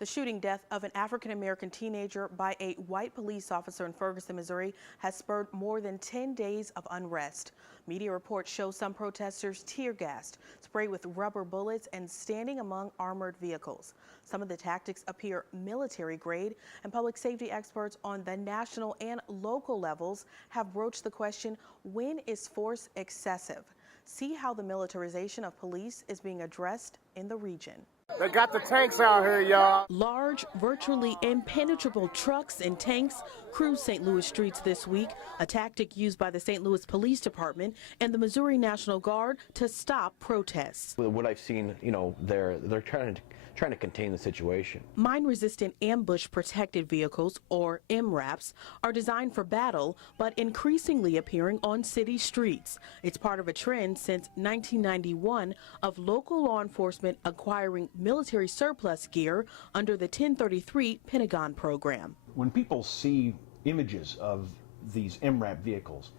The shooting death of an African-American teenager by a white police officer in Ferguson, Missouri has spurred more than 10 days of unrest. Media reports show some protesters tear-gassed, sprayed with rubber bullets, and standing among armored vehicles. Some of the tactics appear military-grade, and public safety experts on the national and local levels have broached the question, when is force excessive? See how the militarization of police is being addressed in the region. They got the tanks out here, y'all. Large, virtually impenetrable trucks and tanks cruise St. Louis streets this week, a tactic used by the St. Louis Police Department and the Missouri National Guard to stop protests. What I've seen, they're trying to contain the situation. Mine-resistant ambush protected vehicles, or MRAPs, are designed for battle, but increasingly appearing on city streets. It's part of a trend since 1991 of local law enforcement acquiring military surplus gear under the 1033 Pentagon program. When people see images of these MRAP vehicles,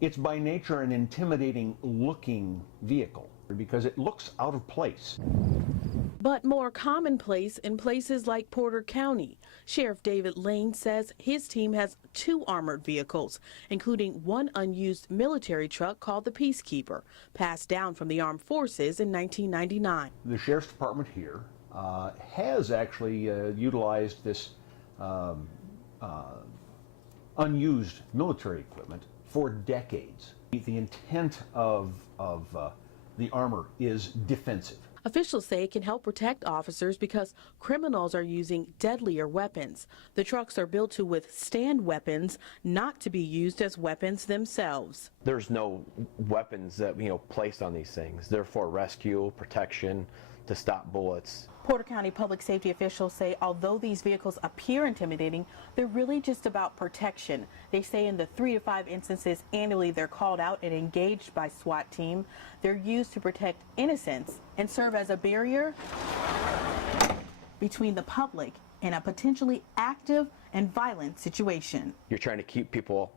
it's by nature an intimidating looking vehicle because it looks out of place. But more commonplace in places like Porter County. Sheriff David Lane says his team has 2 armored vehicles, including one unused military truck called the Peacekeeper, passed down from the armed forces in 1999. The Sheriff's Department here has actually utilized this unused military equipment for decades. The intent of the armor is defensive. Officials say it can help protect officers because criminals are using deadlier weapons. The trucks are built to withstand weapons, not to be used as weapons themselves. There's no weapons that, placed on these things. They're for rescue, protection, to stop bullets. Porter County public safety officials say although these vehicles appear intimidating, they're really just about protection. They say in the 3 to 5 instances annually they're called out and engaged by SWAT team, they're used to protect innocents and serve as a barrier between the public and a potentially active and violent situation. You're trying to keep people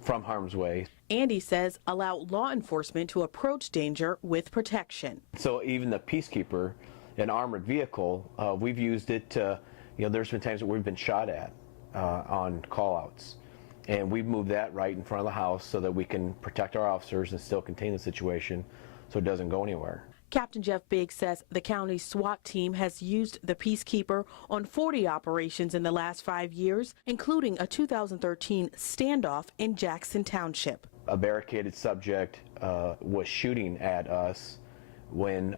from harm's way. Andy says allow law enforcement to approach danger with protection. So even the Peacekeeper, an armored vehicle, we've used it to, there's been times that we've been shot at on call-outs. And we've moved that right in front of the house so that we can protect our officers and still contain the situation so it doesn't go anywhere. Captain Jeff Biggs says the county's SWAT team has used the Peacekeeper on 40 operations in the last 5 years, including a 2013 standoff in Jackson Township. A barricaded subject was shooting at us when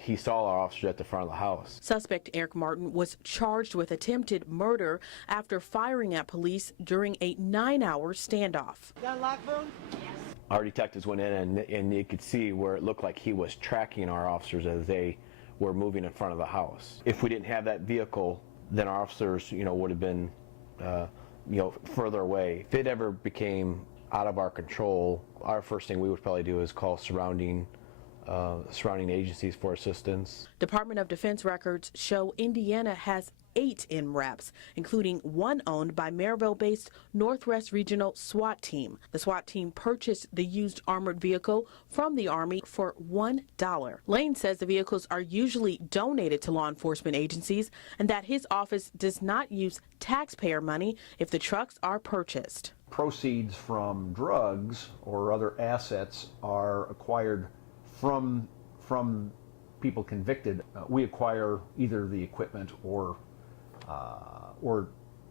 he saw our officers at the front of the house. Suspect Eric Martin was charged with attempted murder after firing at police during a 9-hour standoff. Got a lock phone? Yes. Our detectives went in and you could see where it looked like he was tracking our officers as they were moving in front of the house. If we didn't have that vehicle, then our officers, would have been, further away. If it ever became out of our control, our first thing we would probably do is call surrounding agencies for assistance. Department of Defense records show Indiana has 8 MRAPs, including one owned by Maryville-based Northwest Regional SWAT Team. The SWAT team purchased the used armored vehicle from the Army for $1. Lane says the vehicles are usually donated to law enforcement agencies and that his office does not use taxpayer money if the trucks are purchased. Proceeds from drugs or other assets are acquired from people convicted. We acquire either the equipment or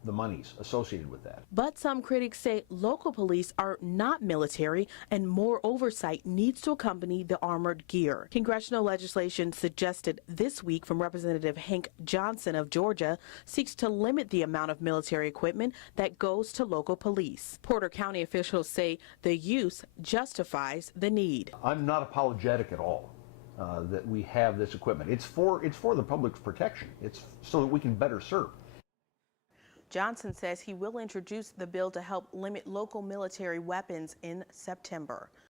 the monies associated with that. But some critics say local police are not military and more oversight needs to accompany the armored gear. Congressional legislation suggested this week from Representative Hank Johnson of Georgia seeks to limit the amount of military equipment that goes to local police. Porter County officials say the use justifies the need. I'm not apologetic at all that we have this equipment. It's for the public's protection. It's so that we can better serve. Johnson says he will introduce the bill to help limit local military weapons in September.